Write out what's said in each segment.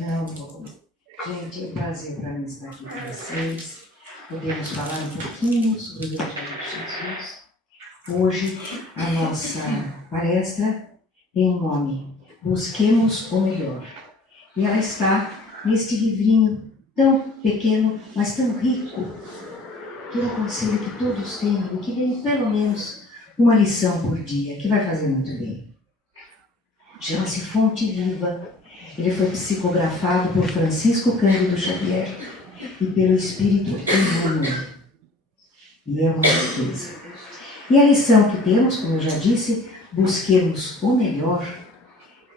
Não, vou. Gente, é um prazer para mim estar aqui com vocês. Podemos falar um pouquinho sobre o Evangelho de Jesus. Hoje, a nossa palestra tem um nome: Busquemos o Melhor. E ela está neste livrinho tão pequeno, mas tão rico, que eu aconselho que todos tenham e que leiam pelo menos uma lição por dia, que vai fazer muito bem. Chama-se Fonte Viva. Ele foi psicografado por Francisco Cândido Xavier e pelo Espírito Emmanuel. E é uma riqueza. E a lição que temos, como eu já disse, busquemos o melhor,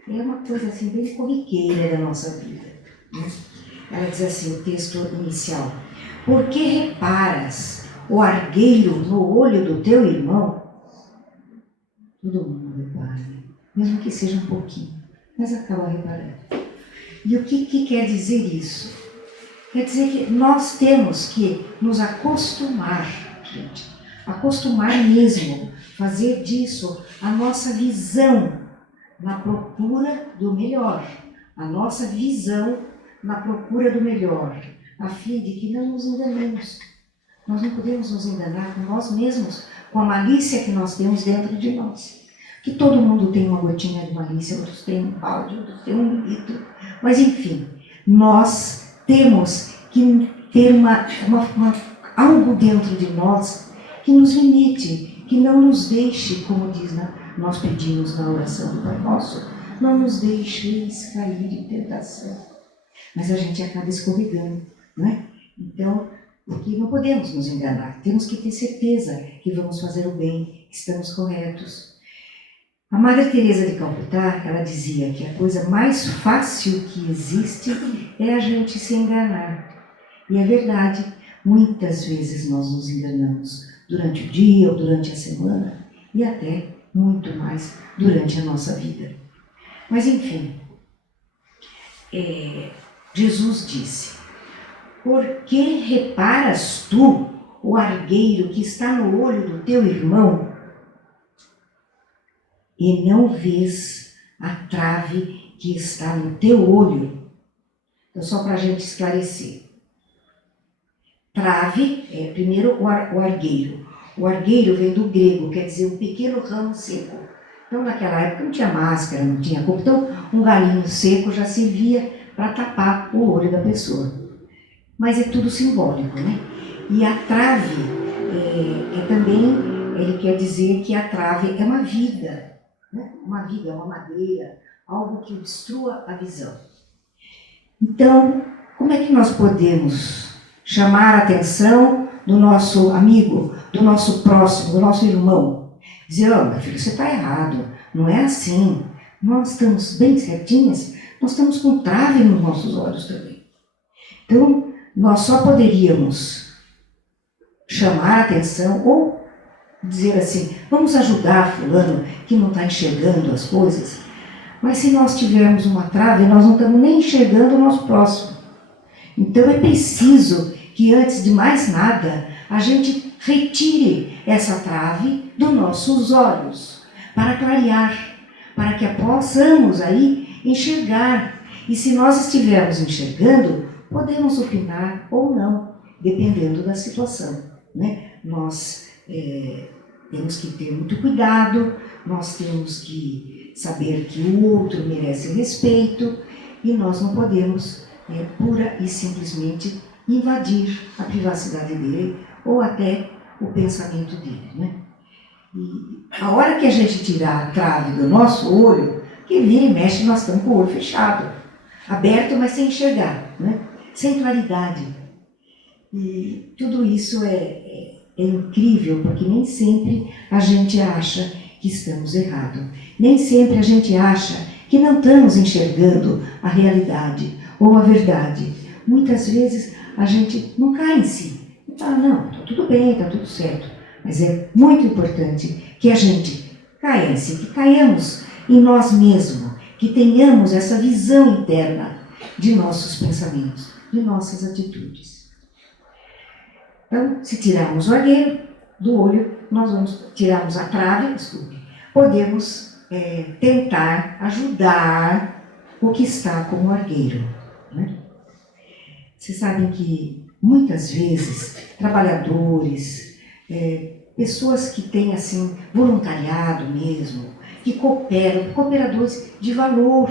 é uma coisa assim bem corriqueira da nossa vida, né? Ela diz assim, o texto inicial: por que reparas o argueiro no olho do teu irmão? Todo mundo repara, né? Mesmo que seja um pouquinho, mas acaba reparando. E o que quer dizer isso? Quer dizer que nós temos que nos acostumar, gente, acostumar mesmo, fazer disso a nossa visão na procura do melhor, a nossa visão na procura do melhor, a fim de que não nos enganemos. Nós não podemos nos enganar com nós mesmos, com a malícia que nós temos dentro de nós. Que todo mundo tem uma gotinha de malícia, outros têm um balde, outros têm um litro. Mas enfim, nós temos que ter algo dentro de nós que nos limite, que não nos deixe, como diz, nós pedimos na oração do Pai Nosso, não nos deixeis cair em tentação. Mas a gente acaba escorregando, não é? Então, porque não podemos nos enganar, temos que ter certeza que vamos fazer o bem, que estamos corretos. A Madre Teresa de Calcutá, ela dizia que a coisa mais fácil que existe é a gente se enganar. E é verdade, muitas vezes nós nos enganamos durante o dia ou durante a semana e até muito mais durante a nossa vida. Mas enfim, Jesus disse: por que reparas tu o argueiro que está no olho do teu irmão e não vês a trave que está no teu olho? Então, só para a gente esclarecer. Trave é, primeiro, o argueiro. O argueiro vem do grego, quer dizer um pequeno ramo seco. Então, naquela época não tinha máscara, não tinha corpo. Então, um galinho seco já servia para tapar o olho da pessoa. Mas é tudo simbólico, né? E a trave também, ele quer dizer que a trave é uma viga, né? Uma viga, uma madeira, algo que obstrua a visão. Então, como é que nós podemos chamar a atenção do nosso amigo, do nosso próximo, do nosso irmão? Dizer, meu filho, você está errado, não é assim. Nós estamos bem certinhas, nós estamos com trave nos nossos olhos também. Então, nós só poderíamos chamar a atenção ou dizer assim, vamos ajudar fulano que não está enxergando as coisas. Mas se nós tivermos uma trave, nós não estamos nem enxergando o nosso próximo. Então é preciso que antes de mais nada, a gente retire essa trave dos nossos olhos, para clarear, para que possamos aí enxergar. E se nós estivermos enxergando, podemos opinar ou não, dependendo da situação, né? Nós temos que ter muito cuidado, nós temos que saber que o outro merece respeito e nós não podemos pura e simplesmente invadir a privacidade dele ou até o pensamento dele, né? E a hora que a gente tirar a trave do nosso olho, que vira e mexe, nós estamos com o olho fechado, aberto, mas sem enxergar, né? Sem claridade. E tudo isso é incrível, porque nem sempre a gente acha que estamos errados. Nem sempre a gente acha que não estamos enxergando a realidade ou a verdade. Muitas vezes a gente não cai em si. Fala, não, está tudo bem, está tudo certo. Mas é muito importante que a gente caia em si, que caiamos em nós mesmos, que tenhamos essa visão interna de nossos pensamentos, de nossas atitudes. Então, se tirarmos o argueiro do olho, nós vamos tirarmos a trave, podemos tentar ajudar o que está como argueiro. né? Vocês sabem que muitas vezes trabalhadores, pessoas que têm assim voluntariado mesmo, que cooperam, cooperadores de valor,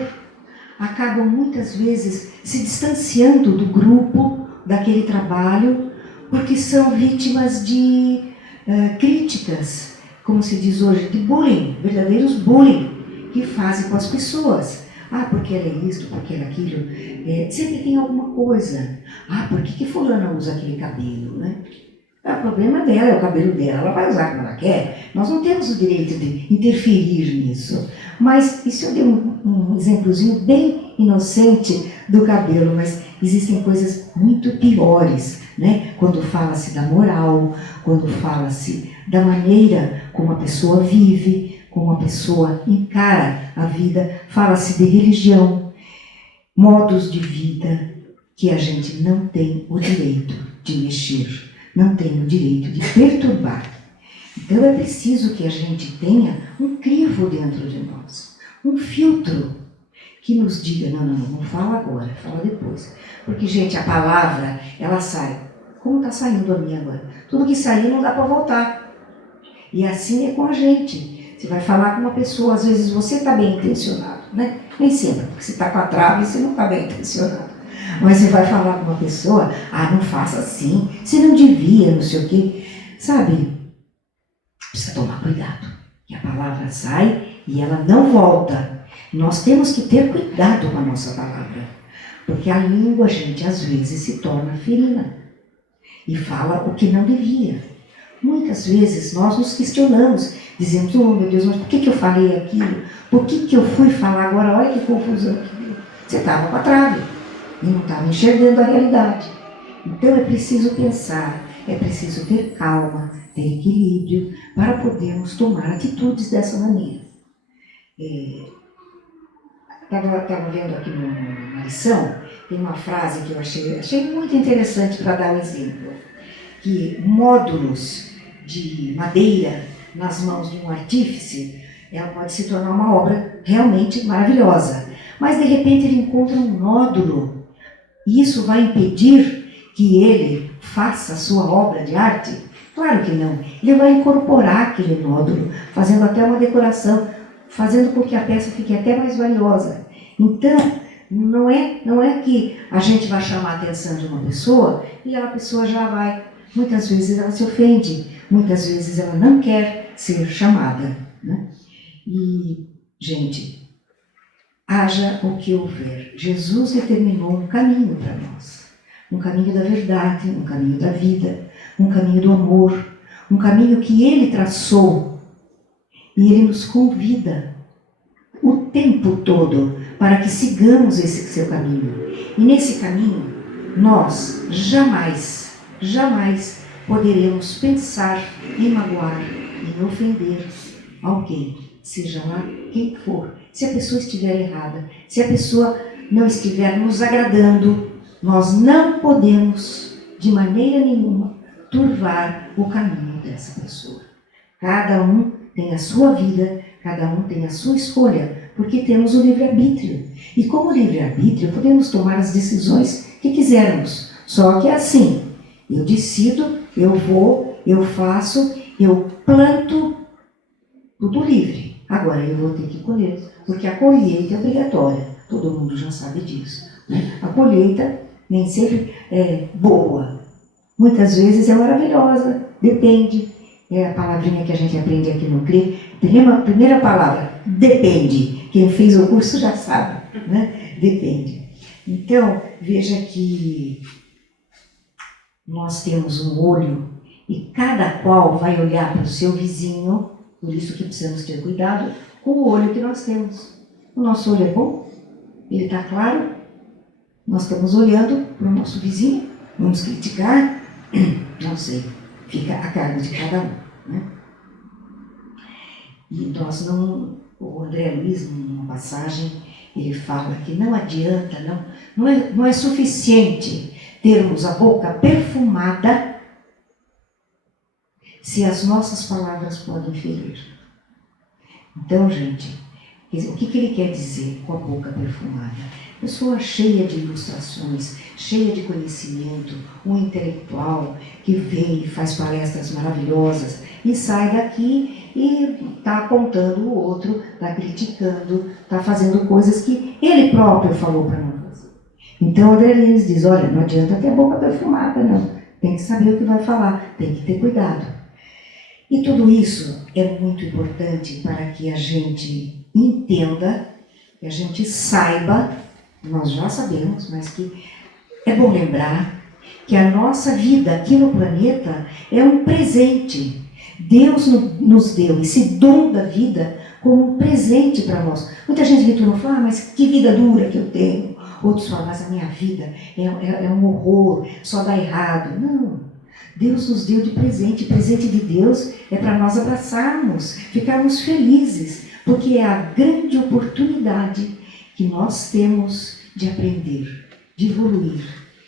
acabam muitas vezes se distanciando do grupo, daquele trabalho, porque são vítimas de críticas, como se diz hoje, de bullying, verdadeiros bullying, que fazem com as pessoas. Ah, porque ela é isto, porque ela é aquilo. Sempre tem alguma coisa. Ah, por que fulana usa aquele cabelo, né? O problema dela, é o cabelo dela, ela vai usar como ela quer. Nós não temos o direito de interferir nisso. Mas isso eu dei um exemplozinho bem inocente do cabelo, mas existem coisas muito piores, né? Quando fala-se da moral, quando fala-se da maneira como a pessoa vive, como a pessoa encara a vida, fala-se de religião, modos de vida que a gente não tem o direito de mexer, não tem o direito de perturbar. Então é preciso que a gente tenha um crivo dentro de nós, um filtro que nos diga, não fala agora, fala depois. Porque, gente, a palavra, ela sai. Como está saindo a minha agora? Tudo que sair não dá para voltar. E assim é com a gente. Você vai falar com uma pessoa, às vezes você está bem intencionado, né? Nem sempre, porque você está com a trave e você não está bem intencionado. Mas você vai falar com uma pessoa, não faça assim, você não devia, não sei o quê. Sabe? Precisa tomar cuidado, que a palavra sai e ela não volta. Nós temos que ter cuidado com a nossa palavra, porque a língua, gente, às vezes se torna ferina e fala o que não devia. Muitas vezes nós nos questionamos, dizemos, oh meu Deus, mas por que eu falei aquilo? Por que eu fui falar agora? Olha que confusão que deu. Você estava com a trave e não estava enxergando a realidade. Então é preciso pensar, é preciso ter calma, ter equilíbrio, para podermos tomar atitudes dessa maneira. Estava vendo aqui na lição, tem uma frase que eu achei muito interessante para dar um exemplo, que módulos de madeira nas mãos de um artífice, ela pode se tornar uma obra realmente maravilhosa. Mas de repente ele encontra um nódulo, e isso vai impedir que ele faça a sua obra de arte? Claro que não. Ele vai incorporar aquele nódulo, fazendo até uma decoração, fazendo com que a peça fique até mais valiosa. Então, não é que a gente vai chamar a atenção de uma pessoa e a pessoa já vai. Muitas vezes ela se ofende, muitas vezes ela não quer ser chamada, né? E, gente, haja o que houver. Jesus determinou um caminho para nós. Um caminho da verdade, um caminho da vida, um caminho do amor, um caminho que Ele traçou. E Ele nos convida o tempo todo para que sigamos esse seu caminho. E nesse caminho, nós jamais poderemos pensar em magoar, em ofender alguém, seja lá quem for. Se a pessoa estiver errada, se a pessoa não estiver nos agradando, nós não podemos, de maneira nenhuma, turvar o caminho dessa pessoa. Cada um tem a sua vida, cada um tem a sua escolha, porque temos o livre-arbítrio. E como livre-arbítrio, podemos tomar as decisões que quisermos. Só que é assim, eu decido, eu vou, eu faço, eu planto, tudo livre. Agora eu vou ter que colher, porque a colheita é obrigatória. Todo mundo já sabe disso, né? A colheita nem sempre é boa. Muitas vezes é maravilhosa, depende. É a palavrinha que a gente aprende aqui no CRI. Primeira palavra, depende. Quem fez o curso já sabe, né? Depende. Então, veja que nós temos um olho e cada qual vai olhar para o seu vizinho, por isso que precisamos ter cuidado com o olho que nós temos. O nosso olho é bom? Ele está claro? Nós estamos olhando para o nosso vizinho, vamos criticar? Não sei, fica a carne de cada um, né? E nós não, o André Luiz, numa passagem, ele fala que não adianta, não é suficiente termos a boca perfumada se as nossas palavras podem ferir. Então, gente, o que ele quer dizer com a boca perfumada? pessoa cheia de ilustrações, cheia de conhecimento, um intelectual que vem e faz palestras maravilhosas e sai daqui e está apontando o outro, está criticando, está fazendo coisas que ele próprio falou para não fazer. Então o André Luiz diz, olha, não adianta ter boca perfumada, não. Tem que saber o que vai falar, tem que ter cuidado. E tudo isso é muito importante para que a gente entenda, que a gente saiba, nós já sabemos, mas que é bom lembrar que a nossa vida aqui no planeta é um presente. Deus nos deu esse dom da vida como um presente para nós. Muita gente reclama, fala, mas que vida dura que eu tenho. Outros falam, mas a minha vida é um horror, só dá errado. Não, Deus nos deu de presente. O presente de Deus é para nós abraçarmos, ficarmos felizes, porque é a grande oportunidade que nós temos de aprender, de evoluir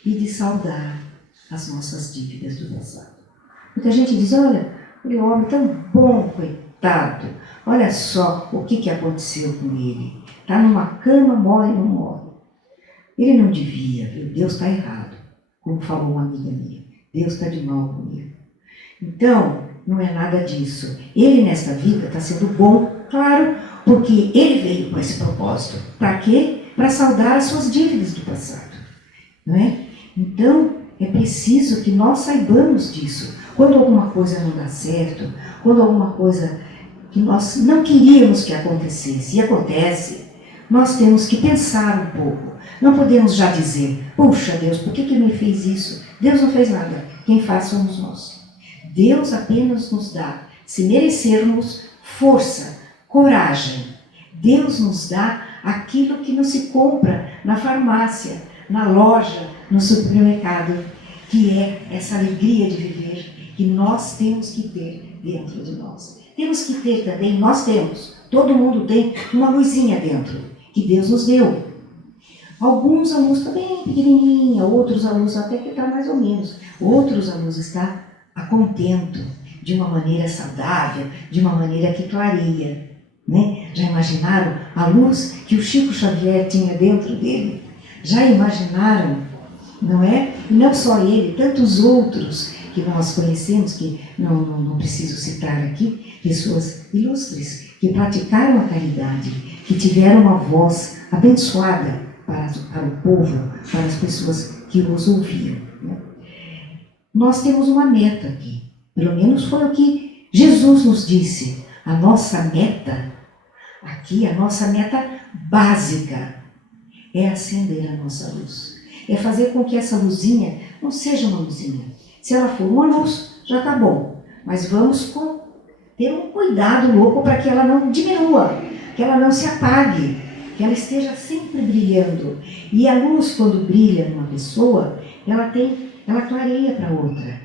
e de saldar as nossas dívidas do passado. Muita gente diz, olha, aquele homem tão bom, coitado, olha só o que aconteceu com ele. Está numa cama, morre ou não morre. Ele não devia, viu? Deus está errado, como falou uma amiga minha. Deus está de mal comigo. Então, não é nada disso. Ele nesta vida está sendo bom, claro, porque ele veio com esse propósito. Para quê? Para saldar as suas dívidas do passado. Não é? Então, é preciso que nós saibamos disso. Quando alguma coisa não dá certo, quando alguma coisa que nós não queríamos que acontecesse, e acontece, nós temos que pensar um pouco. Não podemos já dizer, puxa Deus, por que me fez isso? Deus não fez nada, quem faz somos nós. Deus apenas nos dá, se merecermos, força, coragem. Deus nos dá aquilo que não se compra na farmácia, na loja, no supermercado, que é essa alegria de viver que nós temos que ter dentro de nós. Temos que ter também, nós temos, todo mundo tem uma luzinha dentro, que Deus nos deu. Alguns a luz está bem pequenininha, outros a luz até que está mais ou menos, outros a luz está a contento, de uma maneira saudável, de uma maneira que clareia. Né? Já imaginaram a luz que o Chico Xavier tinha dentro dele? Já imaginaram? Não é? E não só ele, tantos outros que nós conhecemos, que não preciso citar aqui, pessoas ilustres, que praticaram a caridade, que tiveram uma voz abençoada para o povo, para as pessoas que os ouviam. Né? Nós temos uma meta aqui, pelo menos foi o que Jesus nos disse. A nossa meta, aqui, a nossa meta básica, é acender a nossa luz. É fazer com que essa luzinha não seja uma luzinha. Se ela for uma luz, já está bom. Mas vamos ter um cuidado louco para que ela não diminua, que ela não se apague, que ela esteja sempre brilhando. E a luz, quando brilha numa pessoa, ela clareia para outra.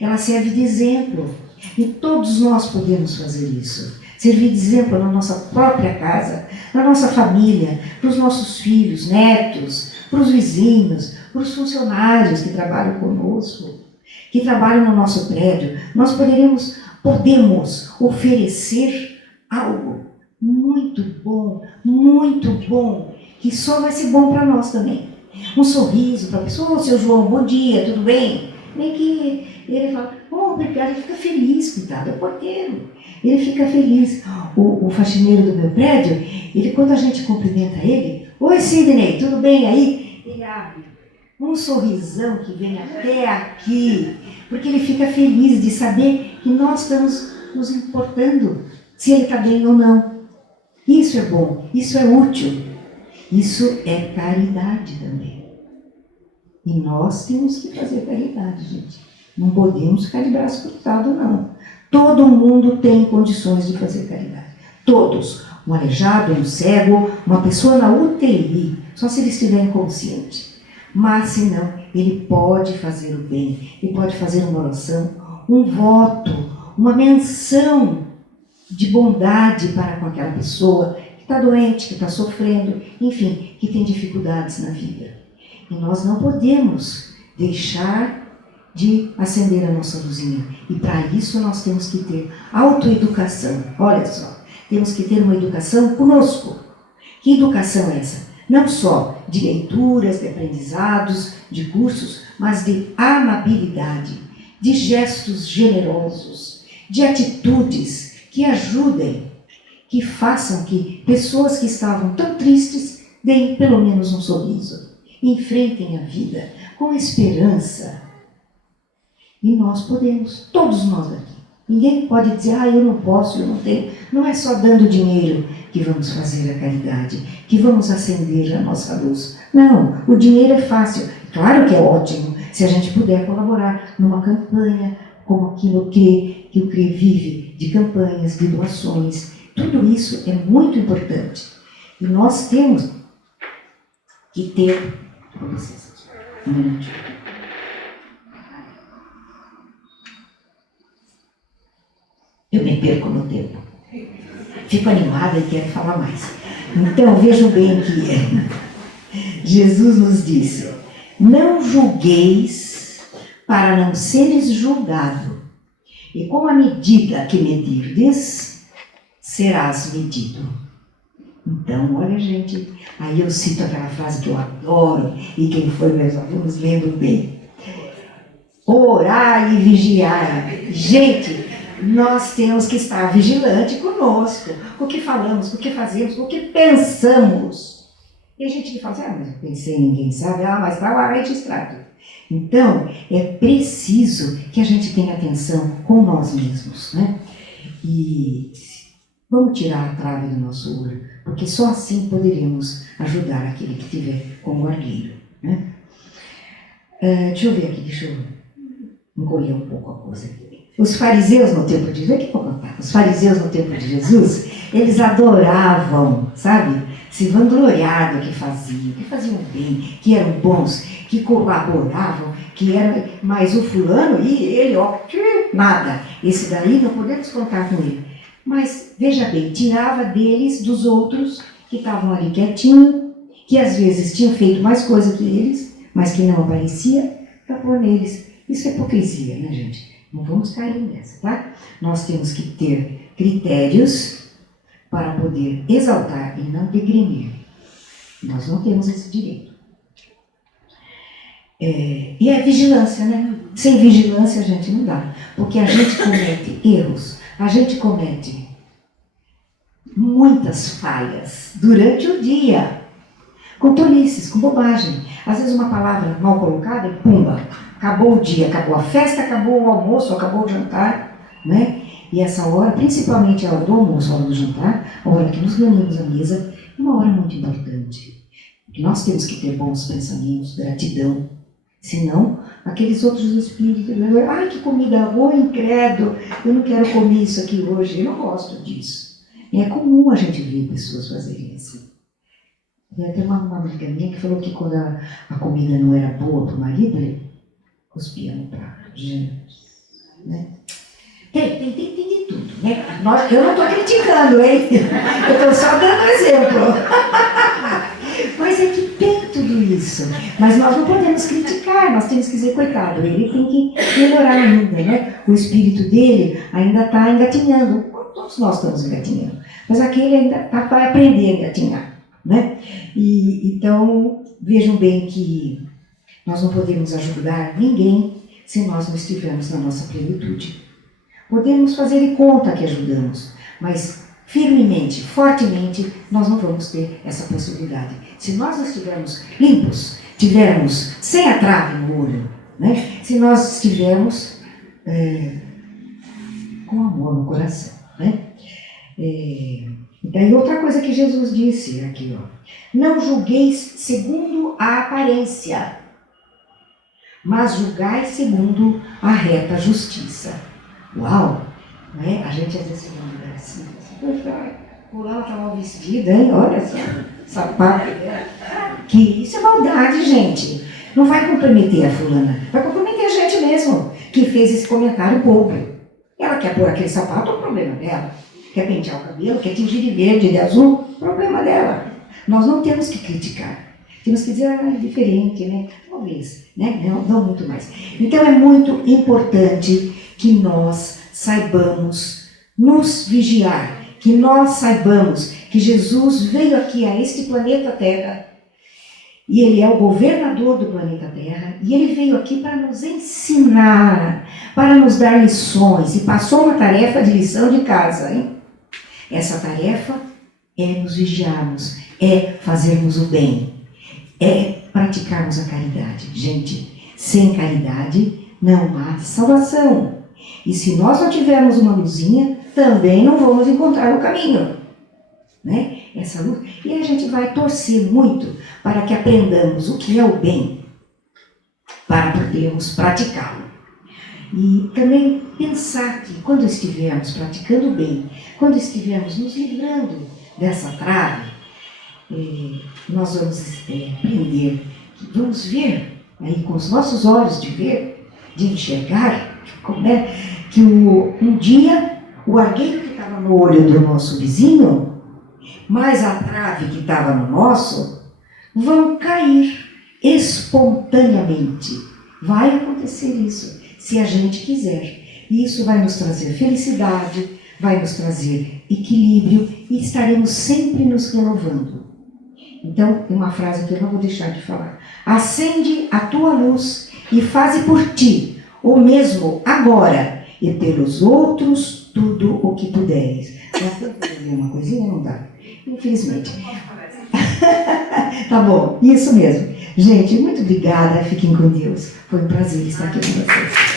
Ela serve de exemplo. E todos nós podemos fazer isso. Servir de exemplo na nossa própria casa, na nossa família, para os nossos filhos, netos, para os vizinhos, para os funcionários que trabalham conosco, que trabalham no nosso prédio. Nós podemos oferecer algo muito bom, que só vai ser bom para nós também. Um sorriso para a pessoa, seu João, bom dia, tudo bem? Nem que ele fala, obrigado, ele fica feliz, coitado, é o porteiro. Ele fica feliz. O faxineiro do meu prédio, quando a gente cumprimenta ele, oi Sidney, tudo bem aí? Ele abre um sorrisão que vem até aqui, porque ele fica feliz de saber que nós estamos nos importando, se ele está bem ou não. Isso é bom, isso é útil, isso é caridade também. E nós temos que fazer caridade, gente. Não podemos ficar de braço cruzado, não. Todo mundo tem condições de fazer caridade. Todos. Um aleijado, um cego, uma pessoa na UTI, só se ele estiver inconsciente. Mas, se não, ele pode fazer o bem. Ele pode fazer uma oração, um voto, uma menção de bondade para com aquela pessoa que está doente, que está sofrendo, enfim, que tem dificuldades na vida. E nós não podemos deixar de acender a nossa luzinha. E para isso nós temos que ter autoeducação. Olha só, temos que ter uma educação conosco. Que educação é essa? Não só de leituras, de aprendizados, de cursos, mas de amabilidade, de gestos generosos, de atitudes que ajudem, que façam que pessoas que estavam tão tristes deem pelo menos um sorriso, enfrentem a vida com esperança. E nós podemos, todos nós aqui. Ninguém pode dizer, eu não posso, eu não tenho. Não é só dando dinheiro que vamos fazer a caridade, que vamos acender a nossa luz. Não, o dinheiro é fácil. Claro que é ótimo se a gente puder colaborar numa campanha, como aquilo que o CRE vive, de campanhas, de doações. Tudo isso é muito importante. E nós temos que ter... Com licença, um minutinho. Eu me perco no tempo. Fico animada e quero falar mais. Então, vejam bem que Jesus nos disse: não julgueis para não seres julgado, e com a medida que medirdes, serás medido. Então, olha, gente, aí eu cito aquela frase que eu adoro, e quem foi meus alunos lembra bem. Orar e vigiar. Gente, nós temos que estar vigilante conosco, com o que falamos, com o que fazemos, com o que pensamos. E a gente que fala assim, mas eu pensei, ninguém sabe, mas está lá registrado. Então, é preciso que a gente tenha atenção com nós mesmos, né? E vamos tirar a trave do nosso olho, porque só assim poderemos ajudar aquele que tiver como argueiro, né? Deixa eu ver aqui, deixa eu encolher um pouco a coisa aqui. Os fariseus no tempo de Jesus, os fariseus no tempo de Jesus, eles adoravam, sabe, se vangloriar do que faziam bem, que eram bons, que colaboravam, que eram, mas o fulano, e ele, nada, esse daí não podemos contar com ele. Mas, veja bem, tirava deles, dos outros, que estavam ali quietinho, que às vezes tinham feito mais coisa que eles, mas que não aparecia, para pôr neles. Isso é hipocrisia, né, gente? Não vamos cair nessa, tá? Nós temos que ter critérios para poder exaltar e não degrenir. Nós não temos esse direito. E é vigilância, né? Sem vigilância a gente não dá. Porque a gente comete erros, a gente comete muitas falhas durante o dia. Com tolices, com bobagem. Às vezes uma palavra mal colocada e pumba, acabou o dia, acabou a festa, acabou o almoço, acabou o jantar, né? E essa hora, principalmente a hora do almoço, a hora do jantar, a hora que nos reunimos à mesa, é uma hora muito importante. Porque nós temos que ter bons pensamentos, gratidão. Senão, aqueles outros espíritos, ai, que comida ruim, credo, eu não quero comer isso aqui hoje, eu não gosto disso. É comum a gente ver pessoas fazerem assim. Tem até uma amiga minha que falou que quando a comida não era boa para o marido, ele cuspia no prato. Né? Tem de tudo, né? Eu não estou criticando, hein? Eu estou só dando exemplo. Mas é que tem tudo isso. Mas nós não podemos criticar, nós temos que dizer, coitado, ele tem que melhorar ainda, né? O espírito dele ainda está engatinhando. Todos nós estamos engatinhando. Mas aquele ainda está para aprender a engatinhar. Né? Então, vejam bem que nós não podemos ajudar ninguém se nós não estivermos na nossa plenitude. Podemos fazer de conta que ajudamos, mas firmemente, fortemente, nós não vamos ter essa possibilidade. Se nós estivermos limpos, tivermos sem a trave no olho, né? Se nós estivermos com amor no coração, né? E daí outra coisa que Jesus disse aqui, ó. Não julgueis segundo a aparência, mas julgai segundo a reta justiça. Uau! Né? A gente às vezes fala assim, fulano está mal vestida, hein? Olha só, sapato. Que isso é maldade, gente. Não vai comprometer a fulana, vai comprometer a gente mesmo, que fez esse comentário bobo. Ela quer pôr aquele sapato, é o problema dela. Quer pentear o cabelo, quer tingir de verde, de azul, problema dela. Nós não temos que criticar. Temos que dizer, é diferente, né? Talvez, né? Não muito mais. Então é muito importante que nós saibamos nos vigiar, que nós saibamos que Jesus veio aqui a este planeta Terra E ele é o governador do planeta Terra. E ele veio aqui para nos ensinar, para nos dar lições. E passou uma tarefa de lição de casa, hein? Essa tarefa é nos vigiarmos, é fazermos o bem, é praticarmos a caridade. Gente, sem caridade não há salvação. E se nós não tivermos uma luzinha, também não vamos encontrar o caminho. Né? Essa luz. E a gente vai torcer muito para que aprendamos o que é o bem, para podermos praticá-lo. E também pensar que quando estivermos praticando o bem, quando estivermos nos livrando dessa trave, nós vamos aprender, vamos ver aí com os nossos olhos de ver, de enxergar, como é que um dia o argueiro que estava no olho do nosso vizinho, mais a trave que estava no nosso, vão cair espontaneamente. Vai acontecer isso, se a gente quiser. E isso vai nos trazer felicidade, vai nos trazer equilíbrio e estaremos sempre nos renovando. Então, tem uma frase que eu não vou deixar de falar. Acende a tua luz e faze por ti, o mesmo agora, e pelos outros tudo o que puderes. Mas eu vou ler uma coisinha, não dá. Infelizmente. Tá bom, isso mesmo. Gente, muito obrigada, fiquem com Deus. Foi um prazer estar aqui com vocês.